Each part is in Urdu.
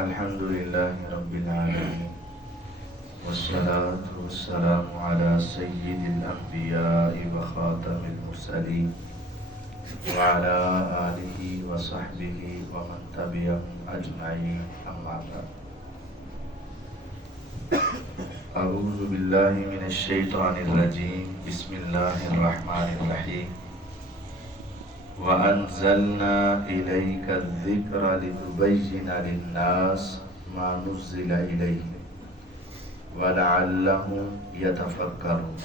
الحمد لله رب العالمين والصلاة والسلام على سيد الأنبياء وخاتم المرسلين وعلى آله وصحبه ومن تبعهم أجمعين أما بعد أعوذ بالله من الشيطان الرجيم بسم الله الرحمن الرحيم وَأَنزَلْنَا إِلَيْكَ الذِّكْرَ لِتُبَيِّنَ لِلنَّاسِ مَا نُزِّلَ إِلَيْهِمْ وَلَعَلَّهُمْ يَتَفَكَّرُونَ۔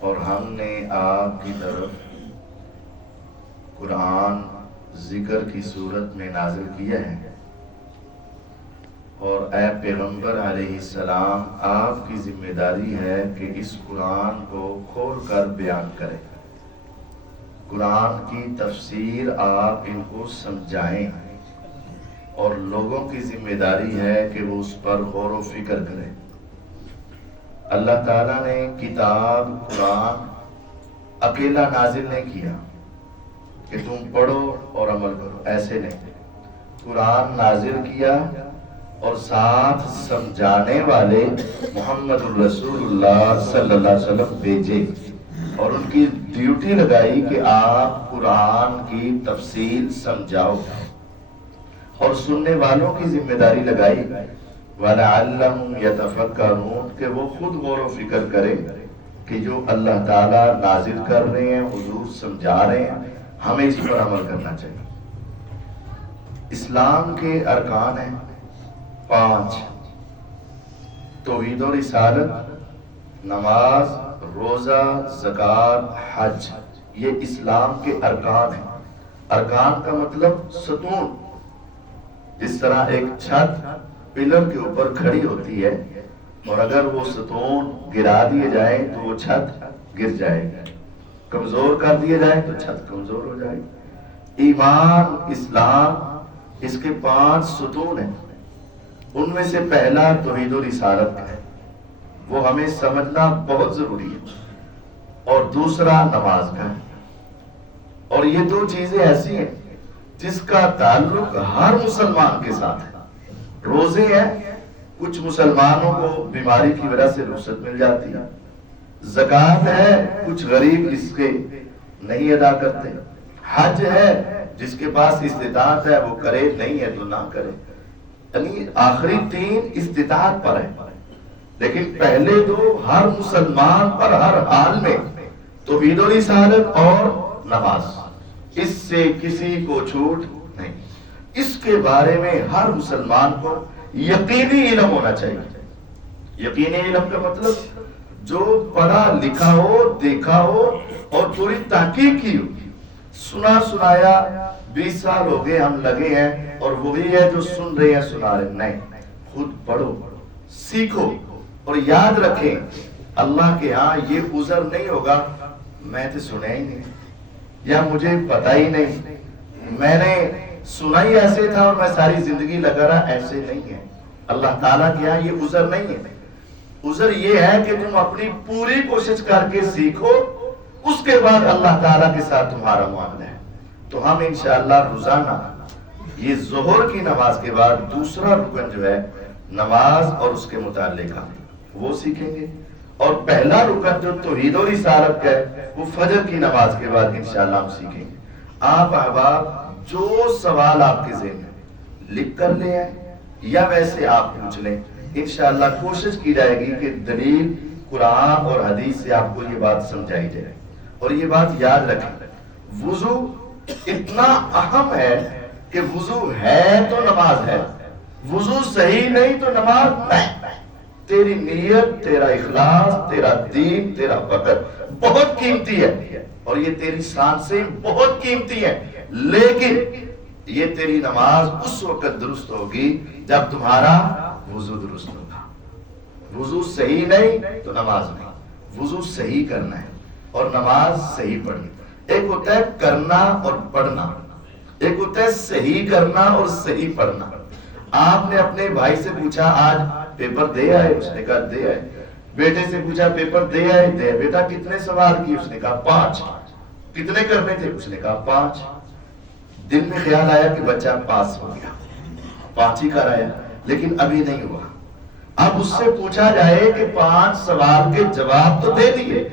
اور ہم نے آپ کی طرف قرآن ذکر کی صورت میں نازل کیا ہے، اور اے پیغمبر علیہ السلام آپ کی ذمہ داری ہے کہ اس قرآن کو کھول کر بیان کریں، قرآن کی تفسیر آپ ان کو سمجھائیں، اور لوگوں کی ذمہ داری ہے کہ وہ اس پر غور و فکر کریں۔ اللہ تعالیٰ نے کتاب قرآن اکیلا نازل نہیں کیا کہ تم پڑھو اور عمل کرو، ایسے نہیں۔ قرآن نازل کیا اور ساتھ سمجھانے والے محمد الرسول اللہ صلی اللہ علیہ وسلم بھیجے، اور ان کی ڈیوٹی لگائی کہ آپ قرآن کی تفصیل سمجھاؤ، اور سننے والوں کی ذمہ داری لگائی وَلَعَلَّهُمْ يَتَفَكَّرُونَ کہ وہ خود غور و فکر کریں کہ جو اللہ تعالیٰ نازل کر رہے ہیں، حضور سمجھا رہے ہیں، ہمیں اس پر عمل کرنا چاہیے۔ اسلام کے ارکان ہیں 5: توحید و رسالت، نماز، روزہ، زکوٰۃ، حج۔ یہ اسلام کے ارکان ہیں۔ ارکان کا مطلب ستون۔ جس طرح ایک چھت پلر کے اوپر کھڑی ہوتی ہے، اور اگر وہ ستون گرا دیے جائیں تو وہ چھت گر جائے گی، کمزور کر دیے جائیں تو چھت کمزور ہو جائے گی۔ ایمان، اسلام، اس کے 5 ستون ہیں۔ ان میں سے پہلا توحید و رسالت ہے، وہ ہمیں سمجھنا بہت ضروری ہے، اور دوسرا نماز کا ہے۔ اور یہ 2 چیزیں ایسی ہیں جس کا تعلق ہر مسلمان کے ساتھ ہے۔ روزے ہیں، کچھ مسلمانوں کو بیماری کی وجہ سے رخصت مل جاتی ہے۔ زکوٰۃ ہے، کچھ غریب اس کے نہیں ادا کرتے۔ حج ہے، جس کے پاس استطاعت ہے وہ کرے، نہیں ہے تو نہ کرے۔ یعنی آخری 3 استطاعت پر ہے، لیکن پہلے 2 ہر مسلمان پر ہر حال میں، توحید و رسالت اور نماز، اس سے کسی کو چھوٹ نہیں۔ اس کے بارے میں ہر مسلمان کو یقینی علم ہونا چاہیے۔ یقینی علم کا مطلب جو پڑھا لکھا ہو، دیکھا ہو اور تھوڑی تحقیق کی ہو۔ سنا سنایا 20 سال ہو گئے ہم لگے ہیں اور وہی ہے جو سن رہے ہیں سنا رہے ہیں، نہیں۔ خود پڑھو، سیکھو، اور یاد رکھیں اللہ کے ہاں یہ عذر نہیں ہوگا میں تو سنا ہی نہیں، یا مجھے پتا ہی نہیں، میں نے سنا ہی ایسے تھا اور میں ساری زندگی لگا رہا، ایسے نہیں ہے۔ اللہ تعالیٰ کے ہاں یہ عذر نہیں ہے۔ عذر یہ ہے کہ تم اپنی پوری کوشش کر کے سیکھو، اس کے بعد اللہ تعالیٰ کے ساتھ تمہارا معاملہ ہے۔ تو ہم انشاءاللہ روزانہ یہ ظہر کی نماز کے بعد دوسرا رکن جو ہے نماز اور اس کے متعلق وہ سیکھیں گے، اور پہلا رکن جو توحید و رسالت کا ہے وہ فجر کی نماز کے بعد انشاءاللہ ہم سیکھیں گے۔ آپ احباب جو سوال آپ کے ذہن میں لکھ کر لے آئیں یا ویسے آپ پوچھ لیں، انشاءاللہ کوشش کی جائے گی کہ دلیل قرآن اور حدیث سے آپ کو یہ بات سمجھائی جائے۔ اور یہ بات یاد رکھیں، وضو اتنا اہم ہے کہ وضو ہے تو نماز ہے، وضو صحیح نہیں تو نماز نہیں۔ تیری نیت، تیرا اخلاص، تیرا دین، تیرا وقت بہت قیمتی ہے، اور یہ تیری سانسیں بہت قیمتی ہیں، لیکن یہ تیری نماز اس وقت درست ہوگی جب تمہارا وضو درست ہوگا۔ وضو صحیح نہیں تو نماز نہیں۔ وضو صحیح کرنا ہے اور نماز صحیح پڑھنی۔ ایک ہوتا ہے کرنا اور پڑھنا، ایک ہوتا ہے صحیح کرنا اور صحیح پڑھنا۔ آپ نے اپنے بھائی سے پوچھا آج پیپر دے آئے؟ اس نے کہا دے آئے۔ بیٹے سے پوچھا پیپر دے آئے؟ دے۔ بیٹا کتنے سوال کی؟ اس نے کہا 5۔ کتنے کرنے تھے؟ اس نے کہا 5۔ دل میں خیال آیا کہ بچہ پاس ہو گیا، 5 ہی کرایا لیکن ابھی نہیں ہوا. اب اس سے پوچھا جائے کہ 5 سوال کے جواب تو دے دیے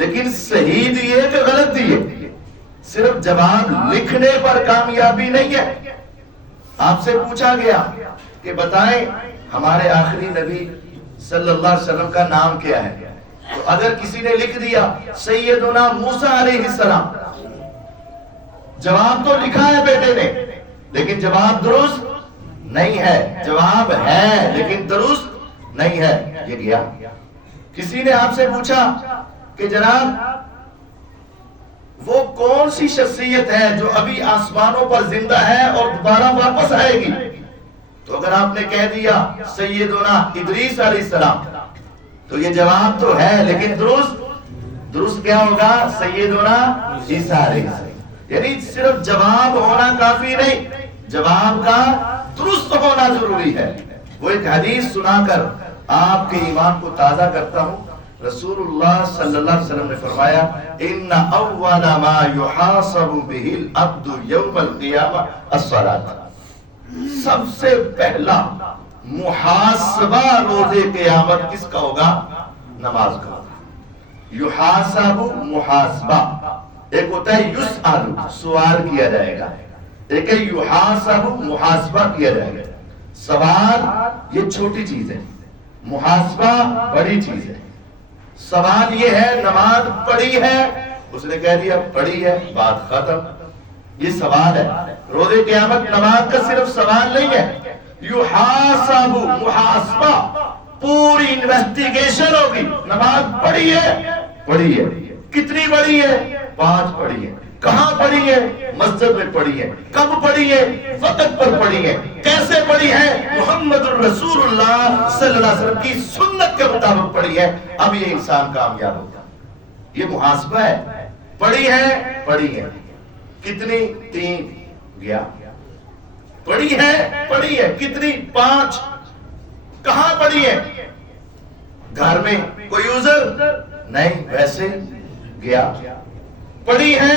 لیکن صحیح دیے کہ غلط دیے. صرف جواب لکھنے پر کامیابی نہیں ہے. آپ سے پوچھا گیا کہ بتائیں ہمارے آخری نبی صلی اللہ علیہ وسلم کا نام کیا ہے؟ تو اگر کسی نے لکھ دیا سیدنا موسیٰ علیہ السلام، جواب تو لکھا ہے بیٹے نے لیکن جواب درست نہیں ہے. جواب ہے لیکن درست نہیں ہے، یہ گیا. کسی نے آپ سے پوچھا کہ جناب وہ کون سی شخصیت ہے جو ابھی آسمانوں پر زندہ ہے اور دوبارہ واپس آئے گی؟ تو اگر آپ نے کہہ دیا سیدنا ادریس علیہ السلام تو یہ جواب تو ہے لیکن درست کیا ہوگا؟ سیدنا عیسیٰ علیہ السلام. یعنی صرف جواب ہونا کافی نہیں، جواب کا درست ہونا ضروری ہے. وہ ایک حدیث سنا کر آپ کے ایمان کو تازہ کرتا ہوں. رسول اللہ صلی اللہ علیہ وسلم نے فرمایا ان اول ما يحاسب به العبد يوم القیامہ الصلاۃ. سب سے پہلا محاسبہ روز قیامت کس کا ہوگا؟ نماز کا ہوگا. یحاسب محاسبہ، ایک ہوتا ہے یسأل سوال کیا جائے گا، ایک ہے یحاسب محاسبہ کیا جائے گا. سوال یہ چھوٹی چیز ہے، محاسبہ بڑی چیز ہے. سوال یہ ہے نماز پڑھی ہے، اس نے کہہ دیا پڑھی ہے، بات ختم. یہ سوال ہے. روز قیامت نماز کا صرف سوال نہیں ہے، یحاسب محاسبہ، پوری انویسٹیگیشن ہوگی. نماز پڑھی ہے، کتنی پڑھی ہے؟ 5 پڑھی ہے. کہاں پڑھی ہے؟ مسجد میں پڑھی ہے. کب پڑھی ہے؟ وقت پر پڑھی ہے. کیسے پڑھی ہے؟ محمد الرسول اللہ صلی اللہ علیہ وسلم کی سنت کے مطابق پڑھی ہے. اب یہ انسان کامیاب ہوگا. یہ محاسبہ ہے. پڑھی ہے کتنی؟ 3 گیا. پڑھی ہے کتنی؟ 5. کہاں پڑھی ہے؟ گھر میں کوئی عذر نہیں، ویسے گیا. پڑھی ہے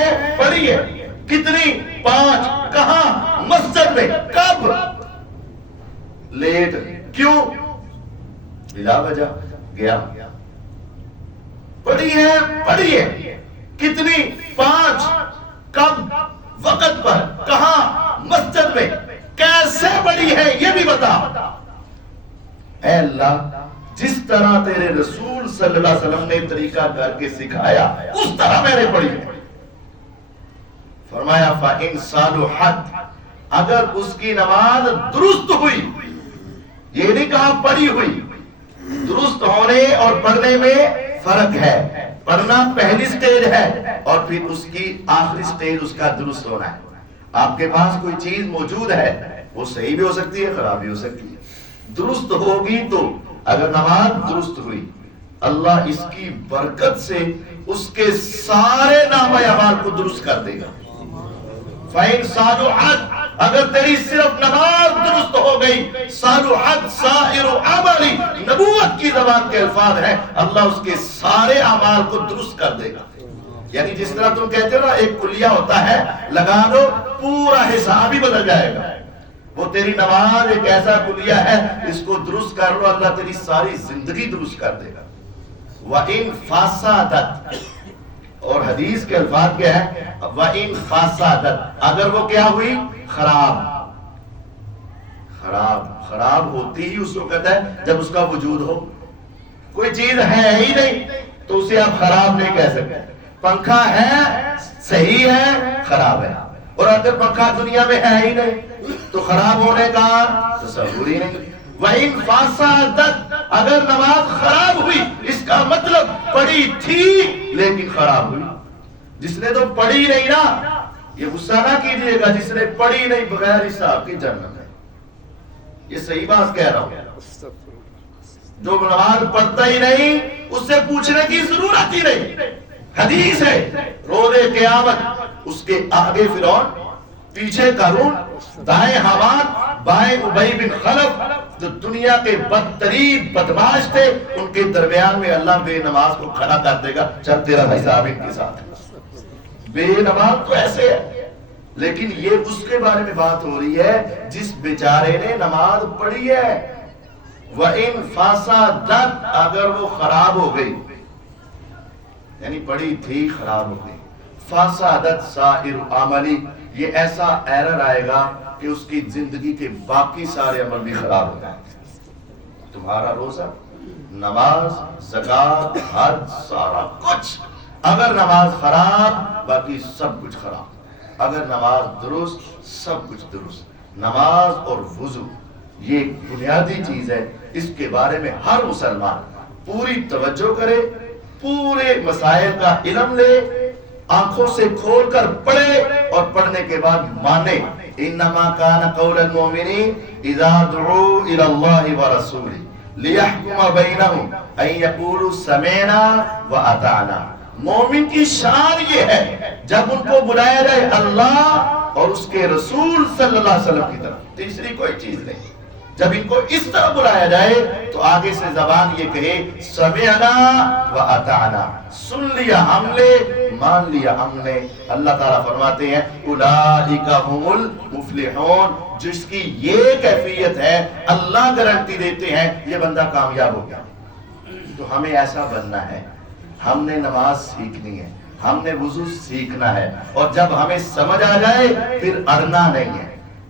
کتنی؟ 5. کہاں؟ مسجد میں. کب؟ لیٹ. کیوں؟ بلا وجہ گیا. پڑھی ہے کتنی؟ 5. کب؟ وقت پر. کہاں؟ مسجد میں. کیسے پڑھی ہے یہ بھی بتا. اے اللہ، جس طرح تیرے رسول صلی اللہ علیہ وسلم نے طریقہ کر کے سکھایا اس طرح میں نے پڑھی. فرمایا فَإِن صَلُحَتْ، اگر اس کی نماز درست ہوئی، یہ نہیں کہا پڑھی ہوئی. درست ہونے اور پڑھنے میں فرق ہے. پڑھنا پہلی سٹیج ہے اور پھر اس کی آخری سٹیج اس کا درست ہونا ہے. آپ کے پاس کوئی چیز موجود ہے، وہ صحیح بھی ہو سکتی ہے، خراب بھی ہو سکتی ہے. درست ہوگی تو اگر نماز درست ہوئی، اللہ اس کی برکت سے اس کے سارے نامہ اعمال کو درست کر دے گا. فَإِن صَلُحَتْ، اگر تیری صرف نماز درست ہو گئی، صَلُحَتْ سَائِرُ عَمَلِ، نبوت کی زبان کے الفاظ ہیں، اللہ اس کے سارے اعمال کو درست کر دے گا. یعنی جس طرح تم کہتے ہو نا ایک کلیہ ہوتا ہے، لگا دو پورا حساب ہی بدل جائے گا. وہ تیری نماز ایک ایسا کلیہ ہے، اس کو درست کر لو، اللہ تیری ساری زندگی درست کر دے گا. وَإِن فَسَدَتْ، اور حدیث کے الفاظ کیا ہے؟ وَإِن فَسَدَتْ، اگر وہ کیا ہوئی؟ خراب ہوتی ہی اس وقت ہے جب اس کا وجود ہو. کوئی چیز ہے ہی نہیں تو اسے آپ خراب نہیں کہہ سکتے. پنکھا ہے، صحیح ہے، خراب ہے. اور اگر پنکھا دنیا میں ہے ہی نہیں تو خراب ہونے کا تصور ہی نہیں. وَإِن فَسَدَتْ، اگر نماز خراب ہوئی، اس کا مطلب پڑھی تھی لیکن خراب ہوئی. جس نے تو پڑھی نہیں نا، یہ غصہ نہ کیجئے گا، جس نے پڑھی نہیں بغیر حساب کی جنت ہے. یہ صحیح بات کہہ رہا ہوں. جو نماز پڑھتا ہی نہیں اس سے پوچھنے کی ضرورت ہی نہیں. حدیث ہے روز قیامت اس کے آگے فرعون، پیچھے قارون، دائیں حامان، بائیں ابی بن خلف، جو دنیا کے بدترین بدماش تھے، ان کے درمیان میں اللہ بے نماز کو کھڑا کر دے گا. چل تیرا حساب ان کے ساتھ. بے نماز تو ایسے ہے لیکن یہ اس کے بارے میں بات ہو رہی ہے جس بیچارے نے نماز پڑھی ہے، وَإِن فَسَدَتْ، اگر وہ خراب ہو گئی، یعنی پڑھی تھی خراب ہو گئی، فَسَدَتْ سَائِرُ عَمَلِ، یہ ایسا ایرر آئے گا کہ اس کی زندگی کے باقی سارے عمل بھی خراب ہو جائیں گے۔ تمہارا روزہ، نماز، زکوٰۃ، حج، سارا کچھ، اگر نماز خراب باقی سب کچھ خراب، اگر نماز درست سب کچھ درست۔ نماز اور وضو یہ ایک بنیادی چیز ہے، اس کے بارے میں ہر مسلمان پوری توجہ کرے، پورے مسائل کا علم لے، آنکھوں سے کھول کر پڑھے اور پڑھنے کے بعد مانے۔ انما کان قول المؤمنین اذا دعوا الی اللہ ورسولہ لیحکم بینہم ان یقولوا سمعنا واطعنا۔ مومن کی شان یہ ہے جب ان کو بلایا جائے اللہ اور اس کے رسول صلی اللہ علیہ وسلم کی طرف، تیسری کوئی چیز نہیں، جب ان کو اس طرح بلایا جائے تو آگے سے زبان یہ کہے سمعنا واطعنا، سن لیا ہم نے، مان لیا ہم نے۔ اللہ تعالیٰ فرماتے ہیں اولئک هم المفلحون، جس کی یہ کیفیت ہے اللہ گارنٹی دیتے ہیں یہ بندہ کامیاب ہو گیا۔ تو ہمیں ایسا بننا ہے، ہم نے نماز سیکھنی ہے، ہم نے وضو سیکھنا ہے، اور جب ہمیں سمجھ آ جائے پھر اڑنا نہیں ہے،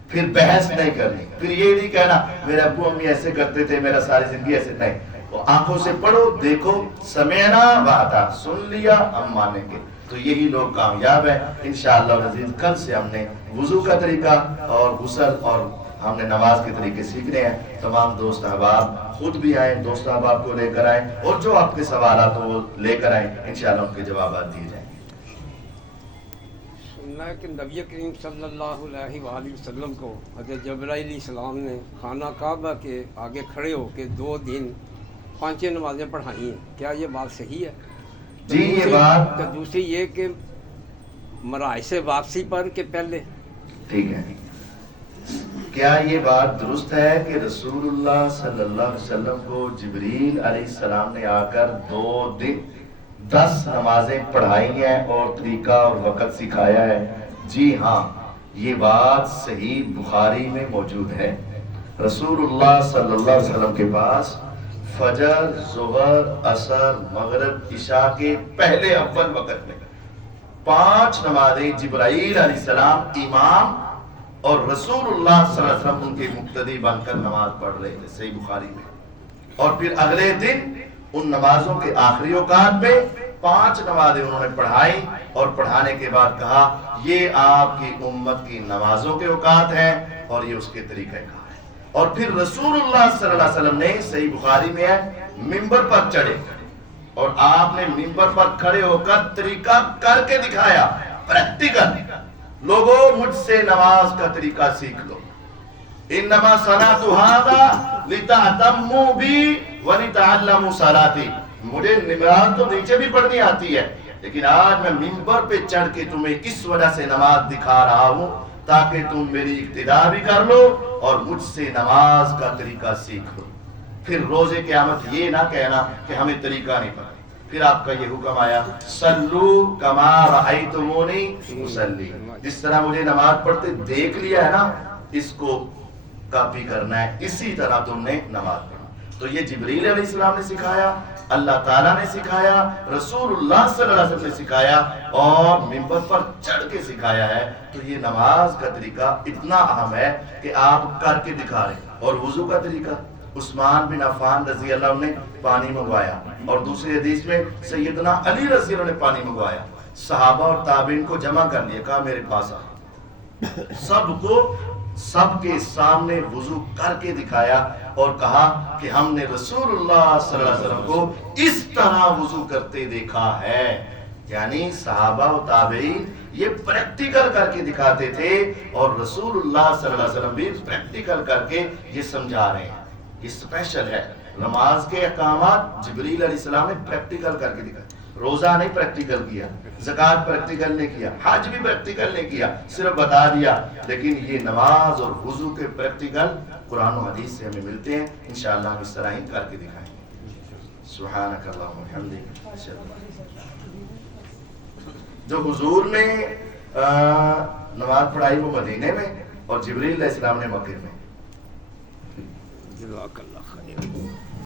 پھر بحث نہیں کرنی، پھر یہ نہیں کہنا میرے ابو امی ایسے کرتے تھے میرا ساری زندگی ایسے نہیں۔ وہ آنکھوں سے پڑھو، دیکھو، سمعنا واطعنا، سن لیا ہم مانیں گے، تو یہی لوگ کامیاب ہیں انشاءاللہ العزیز۔ کل سے ہم نے وضو کا طریقہ اور غسل اور ہم نے نماز کے طریقے سیکھنے ہیں۔ تمام دوست احباب خود بھی آئیں، دوست احباب کو لے کر آئیں، اور جو آپ کے سوالات ہوں وہ لے کر آئیں، انشاءاللہ ان کے جوابات دیے جائیں گے۔ سننا ہے کہ نبی کریم صلی اللہ علیہ وآلہ وسلم کو حضرت جبرائیل علیہ السلام نے خانہ کعبہ کے آگے کھڑے ہو کے 2 دن 5 نمازیں پڑھائی ہیں، کیا یہ بات صحیح ہے؟ جی یہ بات تو دوسری یہ کہ مراحل سے واپسی پر کہ پہلے؟ ٹھیک ہے، کیا یہ بات درست ہے کہ رسول اللہ صلی اللہ علیہ وسلم کو جبریل علیہ السلام نے آ کر 2 دن 10 نمازیں پڑھائی ہیں اور طریقہ اور وقت سکھایا ہے؟ جی ہاں، یہ بات صحیح بخاری میں موجود ہے۔ رسول اللہ صلی اللہ علیہ وسلم کے پاس فجر، ظہر، عصر، مغرب، عشاء کے پہلے اول وقت میں 5 نمازیں جبرائیل علیہ السلام امام اور رسول اللہ صلی اللہ علیہ وسلم ان کے مقتدی بن کر نماز پڑھ رہے تھے، صحیح بخاری میں۔ اور پھر اگلے دن ان نمازوں کے آخری اوقات میں 5 نمازیں انہوں نے پڑھائی، اور پڑھانے کے بعد کہا یہ آپ کی امت کی نمازوں کے اوقات ہیں اور یہ اس کے طریقہ کار ہے۔ اور پھر رسول اللہ صلی اللہ علیہ وسلم نے، صحیح بخاری میں ہے، منبر پر چڑھے اور آپ نے منبر پر کھڑے ہو کر طریقہ کر کے دکھایا، پریکٹیکل۔ لوگوں مجھ سے نماز کا طریقہ سیکھ لو، انما صنعت ھذا لتأتموا بی ولتعلموا صلاتی۔ مجھے نماز تو نیچے بھی پڑھنی آتی ہے، لیکن آج میں منبر پہ چڑھ کے تمہیں اس وجہ سے نماز دکھا رہا ہوں تاکہ تم میری اقتداء بھی کر لو اور مجھ سے نماز کا طریقہ سیکھ لو۔ پھر روز قیامت یہ نہ کہنا کہ ہمیں طریقہ نہیں پتا۔ پھر آپ کا یہ حکم آیا صلو کما رأیتمونی اصلی، جس طرح مجھے نماز پڑھتے دیکھ لیا ہے نا، اس کو کاپی کرنا ہے، اسی طرح تم نے نماز پڑھنا۔ تو یہ جبریل علیہ السلام نے سکھایا، اللہ تعالیٰ نے سکھایا، رسول اللہ صلی اللہ علیہ وسلم نے سکھایا، اور منبر پر چڑھ کے سکھایا ہے۔ تو یہ نماز کا طریقہ اتنا اہم ہے کہ آپ کر کے دکھا رہے ہیں۔ اور وضو کا طریقہ، عثمان بن عفان رضی اللہ عنہ نے پانی منگوایا، اور دوسری حدیث میں سیدنا علی رضی اللہ عنہ نے پانی منگوایا، صحابہ اور تابعین کو جمع کر لیا، کہا میرے پاس آ، سب کے سامنے وضو کر کے دکھایا اور کہا کہ ہم نے رسول اللہ صلی اللہ علیہ وسلم کو اس طرح وضو کرتے دیکھا ہے۔ یعنی صحابہ و تابعین یہ پریکٹیکل کر کے دکھاتے تھے، اور رسول اللہ صلی اللہ علیہ وسلم بھی پریکٹیکل کر کے یہ سمجھا رہے ہیں۔ یہ اسپیشل ہے، نماز کے احکامات جبریل علیہ السلام نے پریکٹیکل کر کے دکھائے۔ روزہ نہیں پریکٹیکل کیا، زکوٰۃ پریکٹیکل نہیں کیا، حج بھی پریکٹیکل نہیں کیا، صرف بتا دیا۔ لیکن یہ نماز اور وضو کے پریکٹیکل قرآن و حدیث سے ہمیں ملتے ہیں، انشاءاللہ ہم اس طرح ہی کر کے دکھائیں گے۔ سبحانک اللہم و بحمدک۔ جو حضور نے نماز پڑھائی وہ مدینے میں اور جبریل علیہ السلام نے مکے میں. جزاک اللہ خیر.